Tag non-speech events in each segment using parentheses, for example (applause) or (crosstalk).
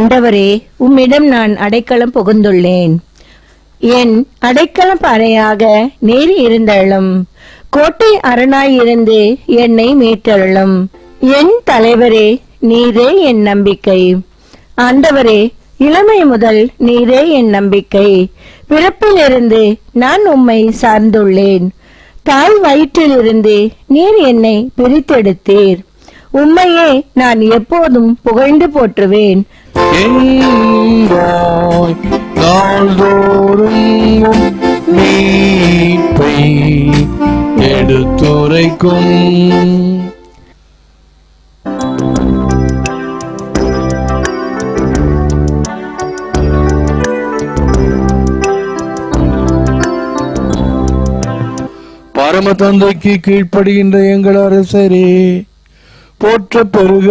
ஆண்டவரே உம்மிடம் நான் அடைக்கலம் புகுந்துள்ளேன். என் அடைக்கலம் பாறையாக நீர் இருந்தள்ளும். கோட்டை அரணாயிருந்து என்னை மீட்டருளும் என் தலைவரே நீரே என் நம்பிக்கை. ஆண்டவரே இளமை முதல் நீரே என் நம்பிக்கை. பிறப்பிலிருந்து நான் உம்மை சார்ந்துள்ளேன். தாய் வயிற்றிலிருந்து நீர் என்னை பிரித்தெடுத்தீர். உம்மையே நான் எப்போதும் புகழ்ந்து போற்றுவேன். எங்காய் நாள்தோறும் மீட்பை எடுத்துரைக்கும். பரம தந்தைக்கு கீழ்ப்படுகின்ற எங்கள் அரசரே போற்ற பெருக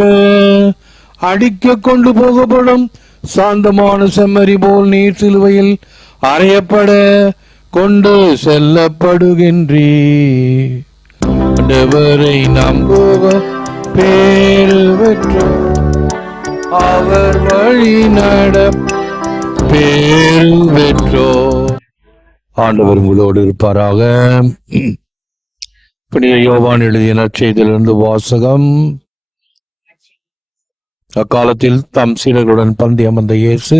அடிக்க கொண்டு போகப்படும். சாந்தமான செம்மறி போல் நீர் சிலுவையில் அறையப்பட கொண்டு செல்லப்படுகின்றீ ஆண்டவரை நம்புவ பேரு பெற்றோர் அவர் வழி நட பேரு பெற்றோர் ஆண்டவர் உங்களோடு இருப்பாராக. (clears throat) யோவான் எழுதிய நற்செய்தியிலிருந்து வாசகம். அக்காலத்தில் தம் சீடர்களுடன் பந்தி அமர்ந்த இயேசு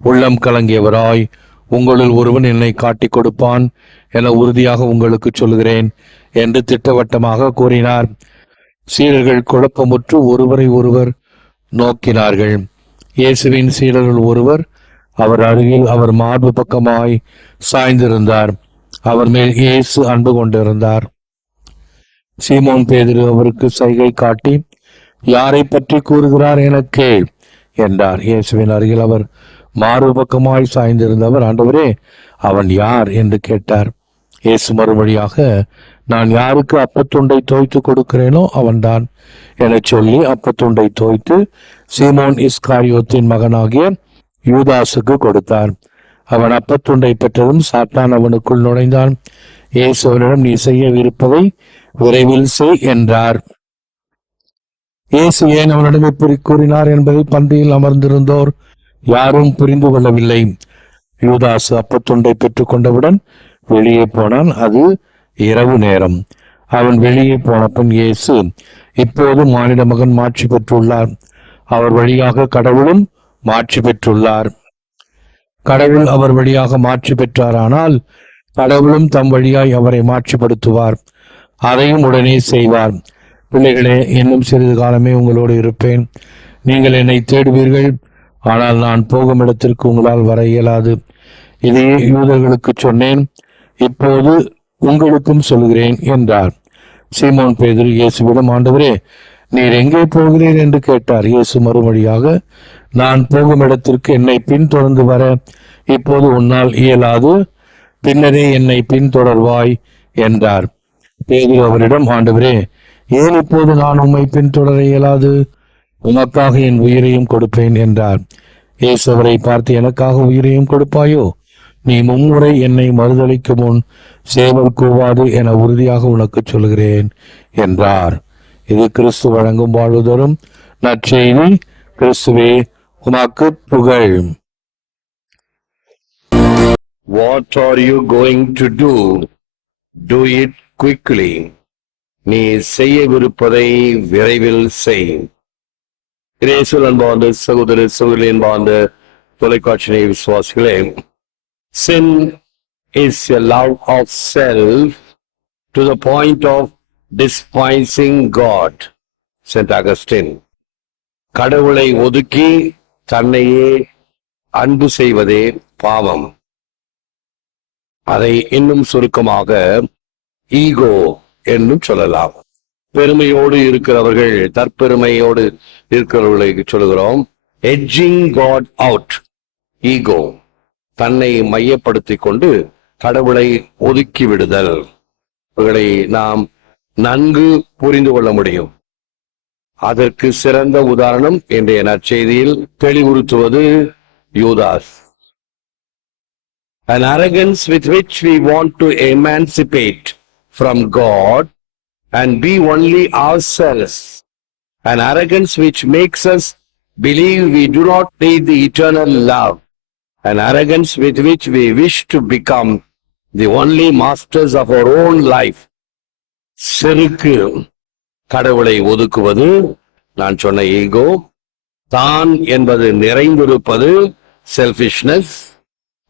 உள்ளம் கலங்கியவராய் உங்களுள் ஒருவன் என்னை காட்டிக் கொடுப்பான் என உறுதியாக உங்களுக்கு சொல்கிறேன் என்று திட்டவட்டமாக கூறினார். சீடர்கள் குழப்பமுற்று ஒருவரை ஒருவர் நோக்கினார்கள். இயேசுவின் சீடர்கள் ஒருவர் அவர் அருகில் அவர் மார்பு பக்கமாய் சாய்ந்திருந்தார். அவர் மேல் இயேசு அன்பு கொண்டிருந்தார். சீமோன் பேதுரு அவருக்கு சைகை காட்டி யாரை பற்றி கூறுகிறார் எனக்கு? கேள் என்றார். இயேசுவின் அருகில் அவர் மாறுபக்கமாய் பக்கமாய் சாய்ந்திருந்தவர். ஆண்டவரே அவன் யார் என்று கேட்டார். இயேசு மறுபடியாக நான் யாருக்கு அப்பத்துண்டை தோய்த்து கொடுக்கிறேனோ அவன்தான் என சொல்லி அப்பத்துண்டை தோய்த்து சீமோன் இஸ்காரியோத்தின் மகனாகிய யூதாசுக்கு கொடுத்தார். அவன் அப்பத்துண்டை பெற்றதும் சாத்தான் அவனுக்குள் நுழைந்தான். இயேசு அவனிடம் நீ செய்யவிருப்பதை விரைவில் செய் என்றார். இயேசு ஏன் அவனிடம் இப்படி கூறினார் என்பதை பந்தியில் அமர்ந்திருந்தோர் யாரும் புரிந்து கொள்ளவில்லை. யூதாசு அப்பத்துண்டை பெற்றுக் கொண்டவுடன் வெளியே போனான். அது இரவு நேரம். அவன் வெளியே போன பின் இயேசு இப்போது மானிட மகன் மாட்சி பெற்றுள்ளார். அவர் வழியாக கடவுளும் மாட்சி பெற்றுள்ளார். கடவுள் அவர் வழியாக மாட்சி பெற்றாரானால் கடவுளும் தம் வழியாய் அவரை மாற்றிப்படுத்துவார் அதையும் உடனே செய்வார். பிள்ளைகளே இன்னும் சிறிது காலமே உங்களோடு இருப்பேன். நீங்கள் என்னை தேடுவீர்கள். ஆனால் நான் போகும் இடத்திற்கு உங்களால் வர இயலாது. இதையே யூதர்களுக்கு சொன்னேன். இப்போது உங்களுக்கும் சொல்கிறேன் என்றார். சீமோன் பேதர் இயேசுவிடம் ஆண்டவரே நீர் எங்கே போகிறீர்? என்று கேட்டார். இயேசு மறுமொழியாக நான் போகும் இடத்திற்கு என்னை பின்தொடர்ந்து வர. இப்போது உன்னால் இயலாது. பின்னரே என்னை பின்தொடர்வாய் என்றார். பேதுரு அவரிடம் ஆண்டவரே ஏன் இப்போது நான் உம்மை பின்தொடர இயலாது? உமக்காக என் உயிரையும் கொடுப்பேன் என்றார். இயேசுவரை பார்த்து எனக்காக உயிரையும் கொடுப்பாயோ? நீ மும்முறை என்னை மறுதளிக்கும் முன் சேவல் கூவாது என உறுதியாக உனக்கு சொல்கிறேன் என்றார். இது கிறிஸ்து வழங்கும் வாழ்வுதரும் நற்செய்தி. கிறிஸ்துவே உனக்கு புகழ். What are you going to do? Do it quickly. நீ செய்யவிருப்பதை விரைவில் செய். இயேசுவில் அன்பார்ந்த சகோதர சகோதரி அன்பார்ந்த தொலைக்காட்சி விசுவாசிகளே sin is a love of self to the point of despising God, saint Augustine கடவுளை ஒதுக்கி தன்னையே அன்பு செய்வதே பாவம். அதை இன்னும் சுருக்கமாக ஈகோ என்றும் சொல்லலாம். பெருமையோடு இருக்கிறவர்கள் தற்பெருமையோடு இருக்கிறவர்களை சொல்லுகிறோம். எட்ஜிங் காட் அவுட் ஈகோ தன்னை மையப்படுத்திக் கொண்டு கடவுளை ஒதுக்கி விடுதல் நாம் நன்கு புரிந்து கொள்ள முடியும். அதற்கு சிறந்த உதாரணம் இன்றைய நற்செய்தியில் தெளிவுறுத்துவது Judas. An arrogance with which we want to emancipate. From God and be only ourselves. An arrogance which makes us believe we do not need the eternal love An arrogance with which we wish to become the only masters of our own life. செருக்கு கடவுளை ஒதுக்குவது நான் சொன்ன ego தான் என்பது நிறைந்திருப்பது selfishness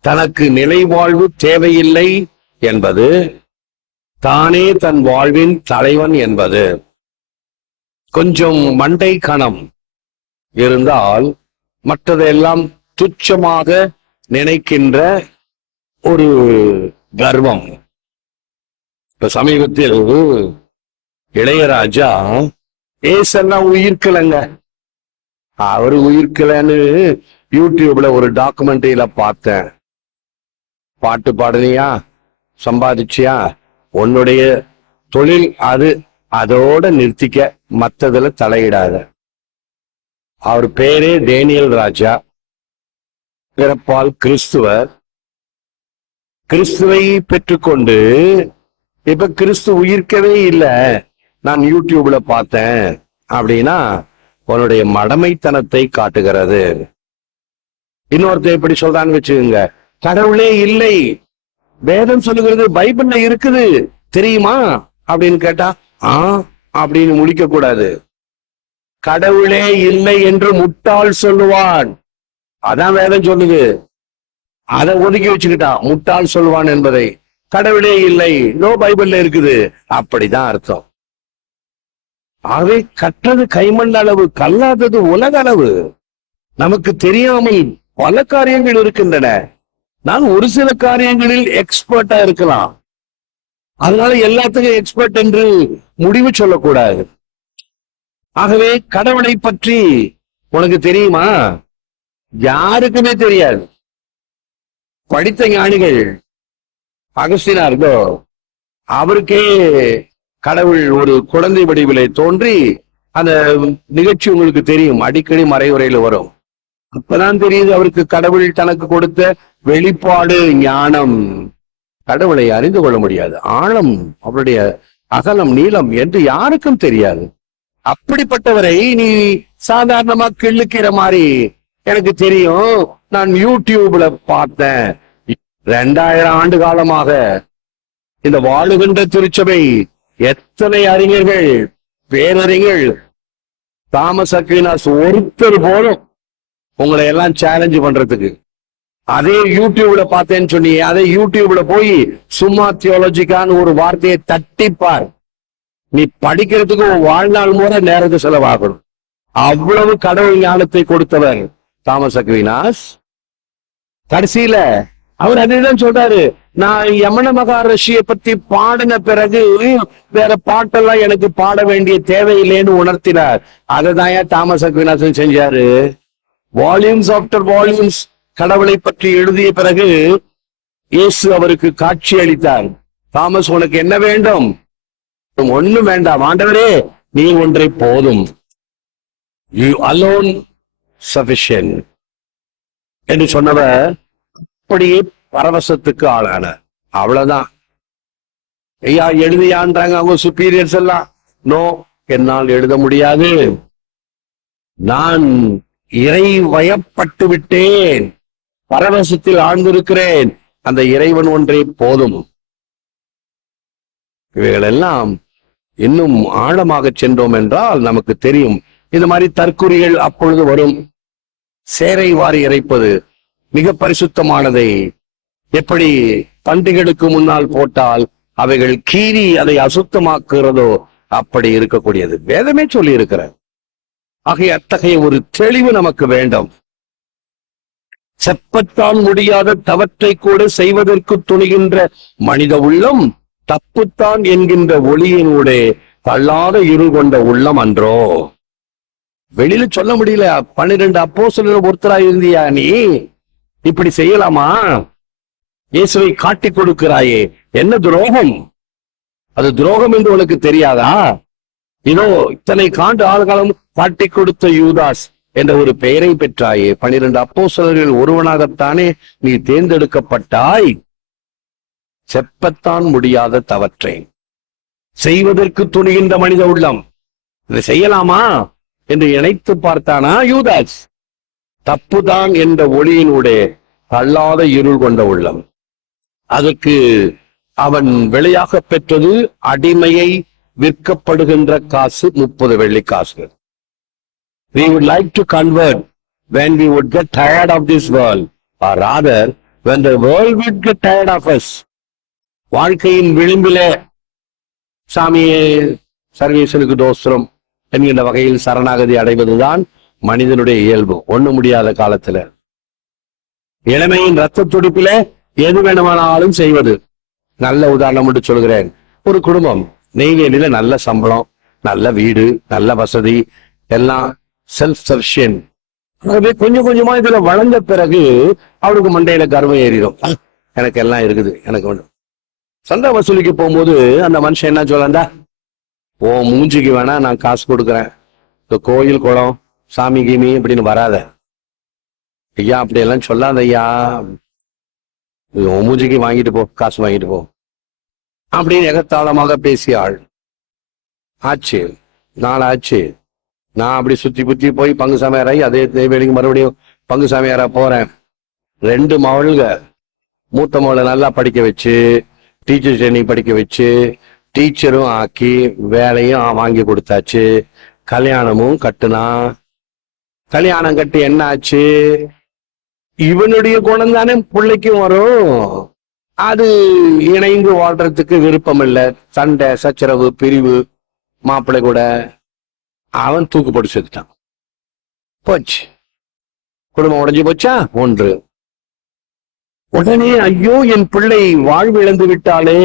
தனக்கு நிலைவாழ்வு தேவையில்லை என்பது தானே தன் வாழ்வின் தலைவன் என்பது. கொஞ்சம் மண்டை கணம் இருந்தால் மற்றதெல்லாம் துச்சமாக நினைக்கின்ற ஒரு கர்வம். இப்ப சமீபத்தில் இளையராஜா ஏசெல்லாம் உயிர்க்கலைங்க. அவரு உயிர்க்கலன்னு யூடியூப்ல ஒரு டாக்குமெண்ட்ரியில பார்த்தேன். பாட்டு பாடுனியா? சம்பாதிச்சியா? உன்னுடைய தொழில் அது. அதோட நிறுத்திக்க மத்ததுல தலையிடாத. அவர் பேரே டேனியல் ராஜா. பிறப்பால் கிறிஸ்துவர். கிறிஸ்துவை பெற்றுக்கொண்டு இப்ப கிறிஸ்து உயிர்க்கவே இல்லை. நான் யூடியூப்ல பார்த்தேன். அப்படின்னா உன்னுடைய மடமைத்தனத்தை காட்டுகிறது. இன்னொருத்தர் எப்படி சொல்றான்னு வச்சுக்கோங்க. கடவுளே இல்லை. வேதம் சொல்லுகிறது பைபிள்ல இருக்குது. தெரியுமா? அப்படின்னு கேட்டா ஆ அப்படின்னு முடிக்க கூடாது. கடவுளே இல்லை என்று முட்டாள் சொல்லுவான். அதான் வேதம் சொல்லுது. அதை ஒதுக்கி வச்சுக்கிட்டான் முட்டாள் சொல்லுவான் என்பதை. கடவுளே இல்லை. நோ பைபிள்ல இருக்குது. அப்படிதான் அர்த்தம். ஆகவே கற்றது கைமண் அளவு கல்லாதது உலக அளவு. நமக்கு தெரியாமல் பல காரியங்கள் இருக்கின்றன. நான் ஒரு சில காரியங்களில் எக்ஸ்பர்ட்டா இருக்கலாம். அதனால எல்லாத்துக்கும் எக்ஸ்பர்ட் என்று முடிவு சொல்லக்கூடாது. ஆகவே கடவுளை பற்றி உனக்கு தெரியுமா? யாருக்குமே தெரியாது. படித்த ஞானிகள் அகஸ்தினார்கோ அவருக்கே கடவுள் ஒரு குழந்தை வடிவிலே தோன்றி அந்த நிகழ்ச்சி உங்களுக்கு தெரியும். அடிக்கடி மறைவுரையில வரும். அப்பதான் தெரியுது அவருக்கு கடவுள் தனக்கு கொடுத்த வெளிப்பாடு ஞானம். கடவுளை அறிந்து கொள்ள முடியாது. ஆழம் அவருடைய அகலம் நீளம் என்று யாருக்கும் தெரியாது. அப்படிப்பட்டவரை நீ சாதாரணமா கிள்ளுக்கிற மாதிரி எனக்கு தெரியும். நான் யூடியூப்ல பார்த்தேன். ரெண்டாயிரம் ஆண்டு காலமாக இந்த வாழுகின்ற திருச்சபை எத்தனை அறிஞர்கள் பேரறிஞர்கள் தாமஸ் அக்வினாஸ் ஒருத்தர் போலும் உங்களை எல்லாம் சேலஞ்சு பண்றதுக்கு. அதே யூடியூப்ல பார்த்தேன்னு சொன்னீங்க. அதே யூடியூப்ல போய் சும்மா தியோலஜிக்கான்னு ஒரு வார்த்தையை தட்டிப்பார். நீ படிக்கிறதுக்கு உன் வாழ்நாள் முறை நேரத்தை செலவாகணும். அவ்வளவு கடவுள் ஞானத்தை கொடுத்தவர் தாமஸ் அக்வினாஸ். கடைசியில அவர் அதேதான் சொல்றாரு. நான் யமன மகாரிஷிய பத்தி பாடின பிறகு வேற பாட்டெல்லாம் எனக்கு பாட வேண்டிய தேவையில்லைன்னு உணர்த்தினார். அதை தாமஸ் அக்வினாசன் செஞ்சாரு? வால்யூம்ஸ் ஆஃப்டர் வால்யூம்ஸ் கடவுளை பற்றி எழுதிய பிறகு இயேசு அவருக்கு காட்சி அளித்தார். தாமஸ் உனக்கு என்ன வேண்டும்? ஒண்ணும் வேண்டாம். ஆண்டவரே நீ ஒன்றை போதும். யூ அலோன் சபிஷியன் என்று சொன்னவர் அப்படியே பரவசத்துக்கு ஆளான அவ்வளவுதான். ஐயா எழுதியான்றாங்க அவங்க சுப்பீரியர்ஸ் எல்லாம். நோ என்னால் எழுத முடியாது. நான் இறை வயப்பட்டு விட்டேன். பரவசத்தில் ஆழ்ந்திருக்கிறேன். அந்த இறைவன் ஒன்றே போதும். இவைகளெல்லாம் இன்னும் ஆழமாக சென்றோம் என்றால் நமக்கு தெரியும். இந்த மாதிரி தற்குறிகள் அப்பொழுது வரும். சேரை வாரி இறைப்பது மிக பரிசுத்தமானதை எப்படி பண்டிகளுக்கு முன்னால் போட்டால் அவைகள் கீறி அதை அசுத்தமாக்குறதோ அப்படி இருக்கக்கூடியது. வேதமே சொல்லி இருக்கிறார் ஆகிய அத்தகைய ஒரு தெளிவு நமக்கு வேண்டும். செப்பத்தான் முடியாத தவற்றை கூட செய்வதற்கு துணிகின்ற மனித உள்ளம் தப்புத்தான் என்கின்ற ஒளியினூடே தள்ளாத இருள் கொண்ட உள்ளம் அன்றோ. வெளியில சொல்ல முடியல பன்னிரண்டு அப்போ சொல்ல ஒருத்தரா இருந்தியா நீ? இப்படி செய்யலாமா? இயேசுவை காட்டி கொடுக்கிறாயே என்ன துரோகம்? அது துரோகம் என்று உனக்கு தெரியாதா? இதோ இத்தனை காண்டு ஆள்காலம் காட்டி கொடுத்த யூதாஸ் என்ற ஒரு பெயரை பெற்றாயே. பனிரெண்டு அப்போ ஒருவனாகத்தானே நீ தேர்ந்தெடுக்கப்பட்டாய். செப்பத்தான் முடியாத தவற்றை. செய்வதற்கு துணிகின்ற மனித உள்ளம். இதை செய்யலாமா? என்று இணைத்து பார்த்தானா யூதாஸ்? தப்புதான் என்ற ஒளியினுடைய தள்ளாத இருள் கொண்ட உள்ளம். அதற்கு அவன் விலையாக பெற்றது அடிமையை விற்கப்படுகின்ற காசு முப்பது வெள்ளி காசு. We would like to convert when we would get tired of this world or rather when the world would get tired of us. வாழ்க்கையின் விளிம்பிலே சாமியே சர்வேசனுக்கு தோஸ்திரம் என்கின்ற வகையில் சரணாகதி அடைவதுதான் மனிதனுடைய இயல்பு. ஒண்ணு முடியாத காலத்துல. இளமையின் ரத்த துடிப்பிலே எது வேணுமானாலும் செய்வது. நல்ல உதாரணம் மட்டும் சொல்கிறேன். ஒரு குடும்பம். நெய்வேலியில நல்ல சம்பளம் நல்ல வீடு நல்ல வசதி எல்லாம் செல்ஃப் சஃபிஷியன்ட் ஆகவே கொஞ்சம் கொஞ்சமா இதுல வளர்ந்த பிறகு அவருக்கு மண்டையில கர்வம் ஏறிடும். எனக்கு எல்லாம் இருக்குது எனக்கு ஒண்ணு சந்தா வசூலிக்கு போகும்போது அந்த மனுஷன் என்ன சொல்லண்டா ஓ மூஞ்சிக்கு வேணா நான் காசு கொடுக்குறேன். இந்த கோயில் குளம் சாமி கீமி அப்படின்னு வராத. ஐயா அப்படி எல்லாம் சொல்லாத ஐயா. ஓ மூஞ்சிக்கு வாங்கிட்டு போ காசு வாங்கிட்டு போ. அப்படின்னு எகத்தாளமாக பேசிய ஆள் ஆச்சு நாள் ஆச்சு. நான் அப்படி சுத்தி புத்தி போய் பங்கு சாமியாராகி அதே நெய்வேலிக்கு மறுபடியும் பங்கு சாமியாரா போறேன். ரெண்டு மவள்க மூத்த மவளை நல்லா படிக்க வச்சு டீச்சர் ட்ரைனிங் படிக்க வச்சு டீச்சரும் ஆக்கி வேலையும் வாங்கி கொடுத்தாச்சு. கல்யாணமும் கட்டுனா. கல்யாணம் கட்டி என்ன ஆச்சு இவனுடைய குணம் தானே பிள்ளைக்கும் வரும். அது இணைந்து வாழ்றதுக்கு விருப்பம் இல்லை சண்டை சச்சரவு பிரிவு மாப்பிள்ளை கூட அவன் தூக்கு போட்டு செத்துட்டான். போச்சு. குடும்பம் உடைஞ்சு போச்சா? ஒன்று. உடனே ஐயோ என் பிள்ளை வாழ்வு இழந்து விட்டாளே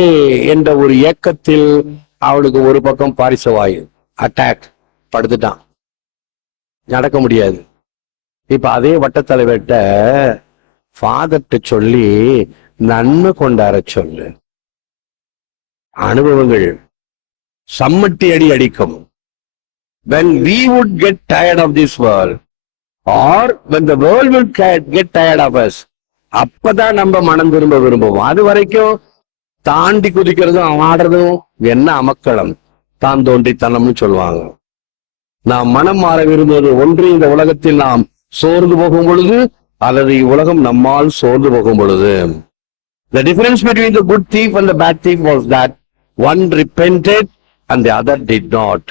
என்ற ஒரு ஏக்கத்தில் அவளுக்கு ஒரு பக்கம் பாரிசவாயு. அட்டாக் படுத்துட்டான். நடக்க முடியாது. இப்ப அதே வட்டத்தலைவர்கிட்ட ஃபாதர்கிட்ட சொல்லி நன்மை கொண்டாட சொல்லு. அனுபவங்கள் சம்மட்டி அடி அடிக்கும். When we would get tired of this world or when the world will ca- get tired of us அப்பதான் நம்ம மனம் திரும்ப விரும்புவோம். அது வரைக்கும் தாண்டி குதிக்கிறதும் ஆடுறதும் என்ன அமக்களம் தான் தோன்றித்தனம்னு சொல்லுவாங்க. நாம் மனம் மாற விரும்புவது ஒன்று இந்த உலகத்தில் நாம் சோர்ந்து போகும் பொழுது அல்லது இவ்வுலகம் நம்மால் சோர்ந்து போகும் பொழுது. The difference between the good thief and the bad thief was that one repented and the other did not.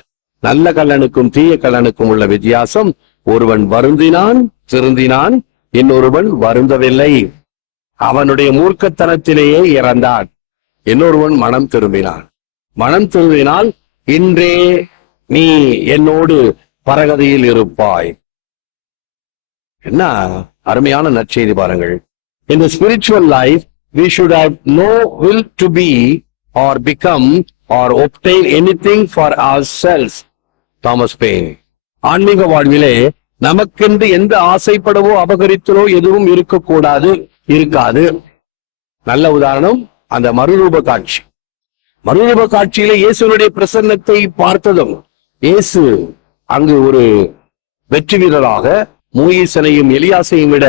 நல்ல கல்லனுக்கும் தீய கல்லனுக்கும் உள்ள வித்தியாசம் ஒருவன் வருந்தினான் திருந்தினான் இன்னொருவன் வருந்தவில்லை. அவனுடைய மூர்க்கத்தனத்திலேயே இறந்தான். இன்னொருவன் மனம் திரும்பினான். மனம் திரும்பினால் இன்றே நீ என்னோடு பரகதியில் இருப்பாய். என்ன அருமையான நற்செய்தி பாருங்கள். இந்த spiritual life we should have no will to be or become or obtain anything for ourselves. Thomas பே ஆன்மீக வாழ்விலே நமக்கென்று எந்த ஆசைப்படவோ அபகரித்தலோ எதுவும் இருக்கக்கூடாது இருக்காது. நல்ல உதாரணம் அந்த மறுரூப காட்சி. மறுரூப காட்சியில இயேசுனுடைய பிரசன்னத்தை பார்த்ததும் இயேசு அங்கு ஒரு வெற்றி வீரராக மூயீசனையும் எலியாசையும் விட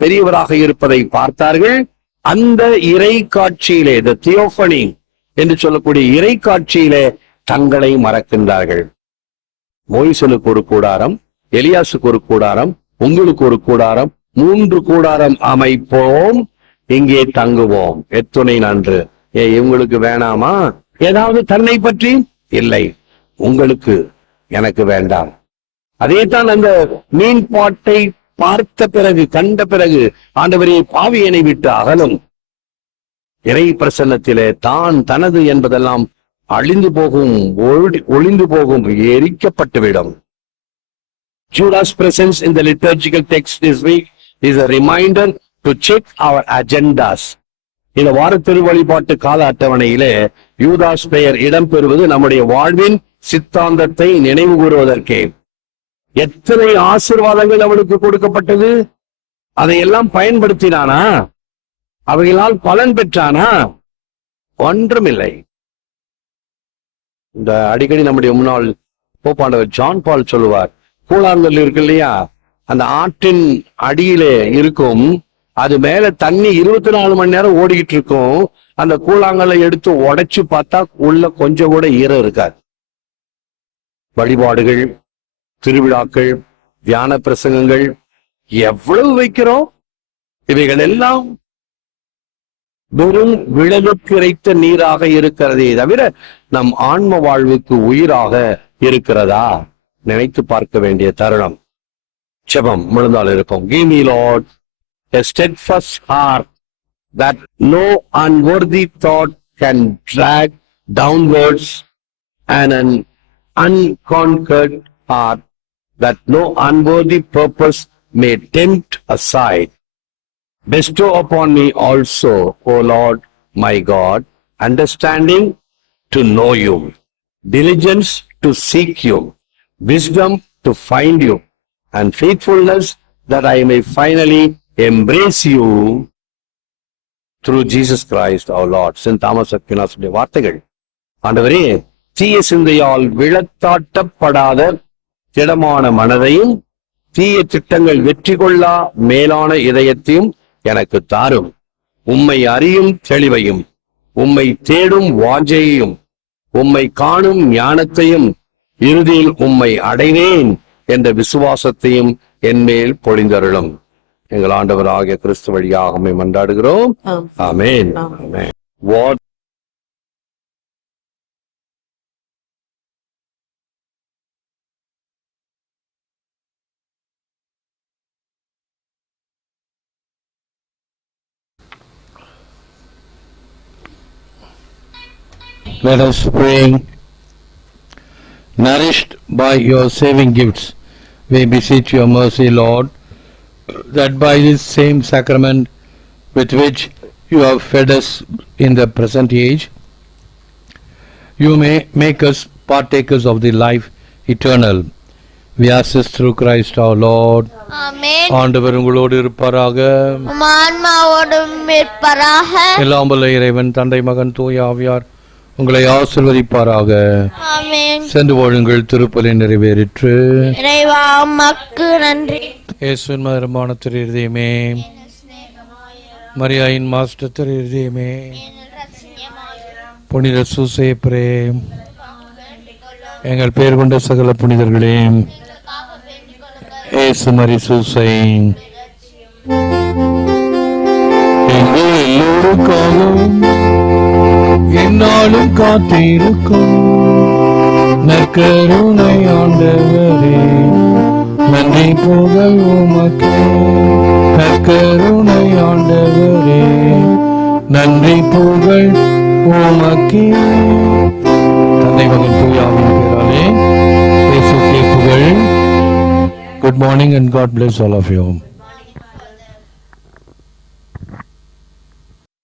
பெரியவராக இருப்பதை பார்த்தார்கள். அந்த இறை காட்சியிலே த தியோபனி என்று சொல்லக்கூடிய இறை காட்சியிலே தங்களை மறக்கின்றார்கள். மோய்சலுக்கு ஒரு கூடாரம் எலியாசுக்கு ஒரு கூடாரம் உங்களுக்கு ஒரு கூடாரம் மூன்று கூடாரம் அமைப்போம் இங்கே தங்குவோம். எத்துணை நன்று. ஏ இவங்களுக்கு வேணாமா? ஏதாவது தன்னை பற்றி? இல்லை. உங்களுக்கு எனக்கு வேண்டாம். அதே தான் அந்த மீன் பாட்டை பார்த்த பிறகு கண்ட பிறகு ஆண்டவரே பாவியனை விட்டு அகலும். இறை பிரசன்னத்திலே தான் தனது என்பதெல்லாம் அழிந்து போகும் ஒழி- ஒளிந்து போகும் எரிக்கப்பட்டுவிடும் Judas' presence in the liturgical text this week is a reminder to check our agendas. இந்த வார திருவழிபாட்டு கால அட்டவணையிலே யூதாஸ் பெயர் இடம்பெறுவது நம்முடைய வாழ்வின் சித்தாந்தத்தை நினைவு கூறுவதற்கே. எத்தனை ஆசீர்வாதங்கள் அவனுக்கு கொடுக்கப்பட்டது? அதையெல்லாம் பயன்படுத்தினானா? அவைகளால் பலன் பெற்றானா? ஒன்றுமில்லை. இந்த அடிக்கடி நம்முடைய முன்னாள் போப்பாண்டவர் ஜான் பால் சொல்லுவார் கூழாங்கல் இருக்கு இல்லையா? அந்த ஆற்றின் அடியிலே இருக்கும் அது மேல தண்ணி இருபத்தி நாலு மணி நேரம் ஓடிக்கிட்டு இருக்கும். அந்த கூழாங்கல்லை எடுத்து உடைச்சு பார்த்தா உள்ள கொஞ்சம் கூட ஈரம் இருக்காது. வழிபாடுகள் திருவிழாக்கள் தியான பிரசங்கங்கள் எவ்வளவு வைக்கிறோம்? இவைகள் எல்லாம் வெறும் விளைவுக்கு இறைத்த நீராக இருக்கிறதே தவிர நம் ஆன்ம வாழ்வுக்கு உயிராக இருக்கிறதா? நினைத்து பார்க்க வேண்டிய தருணம். செபம் முழுந்தால் இருக்கும் Give me, Lord, a steadfast heart that no unworthy thought can drag downwards and an unconquered heart that no unworthy purpose may tempt aside. Bestow upon me also, O Lord my God, understanding to know you, diligence to seek you, wisdom to find you, and faithfulness that I may finally embrace you through Jesus Christ our Lord. Saint Thomas அக்வினாசுடைய வார்த்தைகள் ஆண்டவரே தீய சிந்தையால் விழத்தாட்டப்படாத திடமான மனதையும் தீய திட்டங்கள் வெற்றி கொள்ளா மேலான இதயத்தையும் எனக்கு தாரும். உம்மை அறியும் தெளிவையும் உம்மை தேடும் வாஞ்சையையும் உம்மை காணும் ஞானத்தையும் இறுதியில் உம்மை அடைவேன் என்ற விசுவாசத்தையும் என்மேல் பொழிந்தருளும். எங்கள் ஆண்டவராகிய கிறிஸ்து வழியாக மன்றாடுகிறோம். ஆமென். ஆமென். Let us pray. Nourished by your saving gifts, we beseech your mercy, Lord, that by this same sacrament with which you have fed us in the present age, you may make us partakers of the life eternal. We ask this through Christ our Lord. ஆமென் ஆண்டவர் உங்களோடு இருப்பாராக ஆன்மாவோடும் இருப்பராக எல்லாம் வல்ல இறைவன் தந்தை மகன் தூய ஆவியார் உங்களை ஆசிர்வதிப்பாராக. சென்று வாழுங்கள் திருப்பலி நிறைவேறிற்று. நன்றி. இயேசுவின் மதுரமான திரு இருதயமே. மரியாயின் மாஸ்டர் திரு இருதயமே. புனித சூசேப்பரே எங்கள் பேர் கொண்ட சகல புனிதர்களே. ஏசு மரி சூசை. எங்கள் எல்லோருக்காகவும் என்னாலும் காத்திருக்கும். நற்கருணை ஆண்டவரே நன்றி புகழ் உமக்கு. நற்கருணை ஆண்டவரே நன்றி புகழ் உமக்கே. தந்தை மகன் தூயாவின் பேராலே புகழ் good morning and God bless all of you